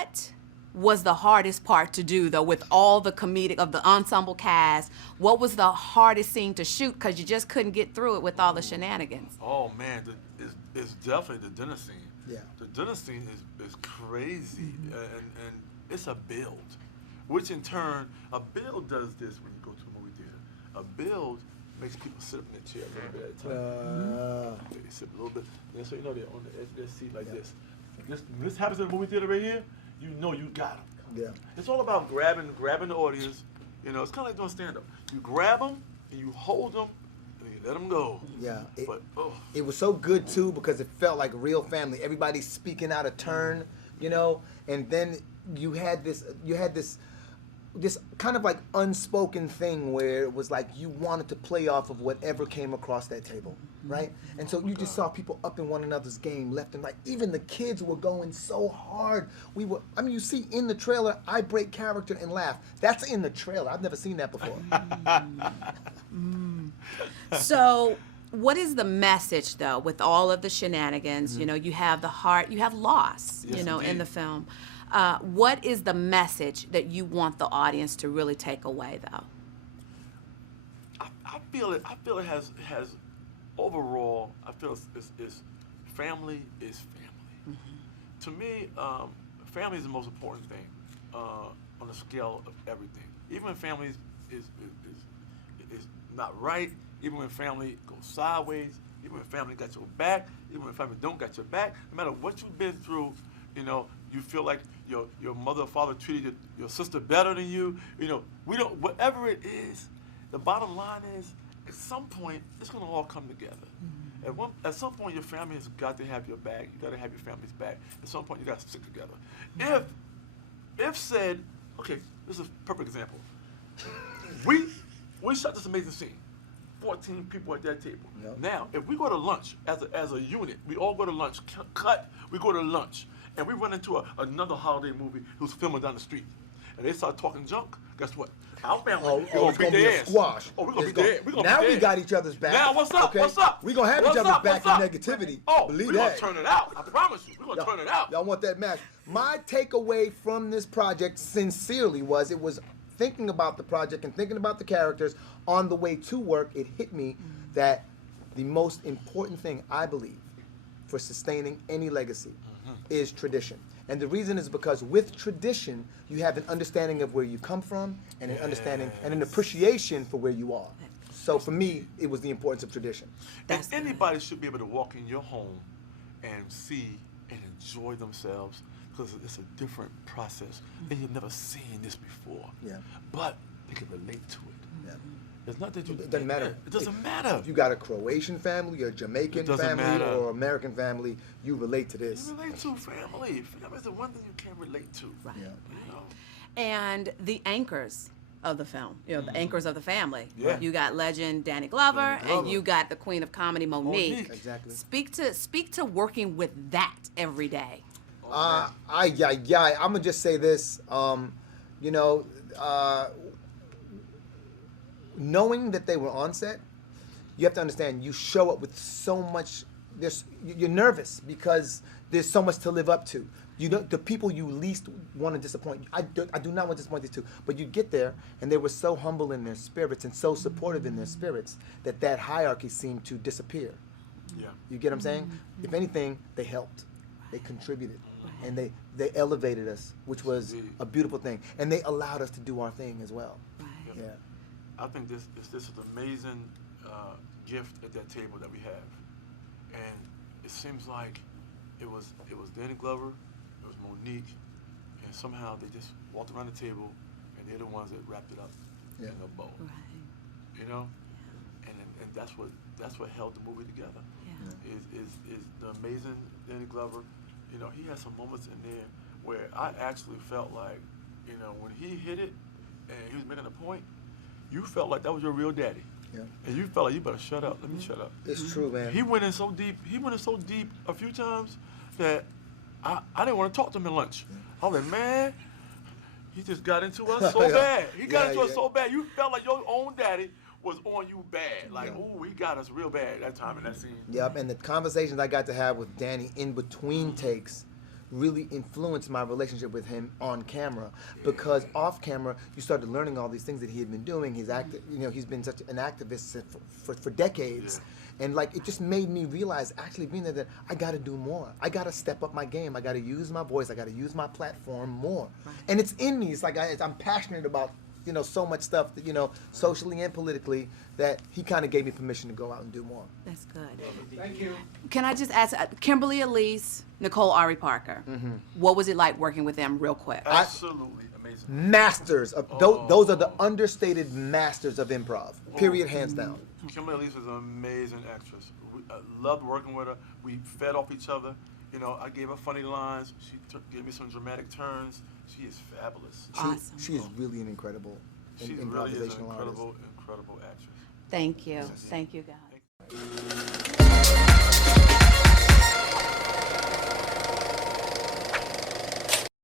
What was the hardest part to do, though, with all the comedic of the ensemble cast? What was the hardest scene to shoot because you just couldn't get through it with all the shenanigans? Oh man, it's definitely the dinner scene. Yeah. The dinner scene is crazy, and it's a build, which in turn, a build does this when you go to a movie theater. A build makes people sit up in their chair a little bit at a time. They sit a little bit, and so you know they're on the edge of their seat like this. When this happens in the movie theater right here, you know you got them. Yeah. It's all about grabbing the audience. You know, it's kind of like doing stand-up. You grab them and you hold them and you let them go. Yeah. But it was so good too because it felt like real family. Everybody speaking out of turn, you know, and then you had this kind of like unspoken thing where it was like you wanted to play off of whatever came across that table, right? And so you just saw people up in one another's game left and right. Even the kids were going so hard. You see in the trailer, I break character and laugh. That's in the trailer. I've never seen that before. So what is the message, though, with all of the shenanigans? You know, you have the heart, you have loss, Yes, you know, indeed. in the film. What is the message that you want the audience to really take away, though? I feel it has overall. I feel it's family is family. To me, family is the most important thing on the scale of everything. Even when family is not right, even when family goes sideways, even when family got your back, even when family don't got your back, no matter what you've been through, you know, you feel like your mother or father treated your sister better than you. You know, whatever it is, the bottom line is, at some point, it's going to all come together. At some point, your family has got to have your back. You got to have your family's back. At some point, you got to stick together. If said, okay, this is a perfect example. We shot this amazing scene. 14 people at that table. Yep. Now, if we go to lunch as a unit, we all go to lunch, cut, we go to lunch, and we run into another holiday movie who's filming down the street, and they start talking junk, guess what? Our family, we're going to beat their ass. Squash. Oh, we're going to beat their ass. Now we got each other's back. Now, what's up? Okay? What's up? We're going to have What's each other's up? back What's in up? negativity. Oh, Believe we're that. going to turn it out. I promise you. We're going to turn it out. Y'all want that match. My takeaway from this project, sincerely, was it was thinking about the project and thinking about the characters on the way to work. It hit me that the most important thing, I believe, for sustaining any legacy is tradition. And the reason is because with tradition, you have an understanding of where you come from and an understanding and an appreciation for where you are. So for me, it was the importance of tradition. And anybody should be able to walk in your home and see and enjoy themselves because it's a different process. And you've never seen this before. Yeah. But they can relate to it. Yeah. It's not that It doesn't matter. It doesn't matter. If you got a Croatian family, a Jamaican doesn't family, matter. or American family, you relate to this. You relate to family. Family is the one thing you can't relate to. Right. Yeah. You know? And the anchors of the film, you know, the anchors of the family. Yeah. You got legend Danny Glover, Danny Glover. and you got the queen of comedy, Monique. Exactly. Speak to working with that every day. I'm gonna just say this. Knowing that they were on set, you have to understand. You show up with so much. You're nervous because there's so much to live up to. You know, the people you least want to disappoint. I do not want to disappoint these two. But you get there, and they were so humble in their spirits and so supportive in their spirits that hierarchy seemed to disappear. Yeah. You get what I'm saying? If anything, they helped. They contributed. And they elevated us, which was a beautiful thing. And they allowed us to do our thing as well. Right. Yeah. I think this is an amazing gift at that table that we have, and it seems like it was Danny Glover, it was Monique, and somehow they just walked around the table, and they're the ones that wrapped it up in a bow. Right. You know, and that's what held the movie together. Yeah. Is the amazing Danny Glover. You know, he had some moments in there where I actually felt like, you know, when he hit it and he was making a point, you felt like that was your real daddy. Yeah. And you felt like you better shut up. Let me shut up. It's true, man. He went in so deep. He went in so deep a few times that I didn't want to talk to him at lunch. I was like, man, he just got into us so bad. He got into us so bad. You felt like your own daddy was on you bad. Like, ooh, he got us real bad that time in that scene. Yep, and the conversations I got to have with Danny in between takes really influenced my relationship with him on camera, because off camera you started learning all these things that he had been doing. He's active, you know, he's been such an activist for decades. And like, it just made me realize, actually being there, that I got to do more. I got to step up my game. I got to use my voice. I got to use my platform more. And it's in me. It's like I'm passionate about, you know, so much stuff that, you know, socially and politically, that he kind of gave me permission to go out and do more. That's good. Thank you. Can I just ask, Kimberly Elise, Nicole Ari Parker, what was it like working with them real quick? Absolutely amazing. Masters of those are the understated masters of improv. Period, hands down. Kimberly Elise is an amazing actress. I loved working with her. We fed off each other. You know, I gave her funny lines. She gave me some dramatic turns. She is fabulous. Awesome. She is really an incredible She really is an improvisational artist. incredible actress. Thank you. Thank you, guys.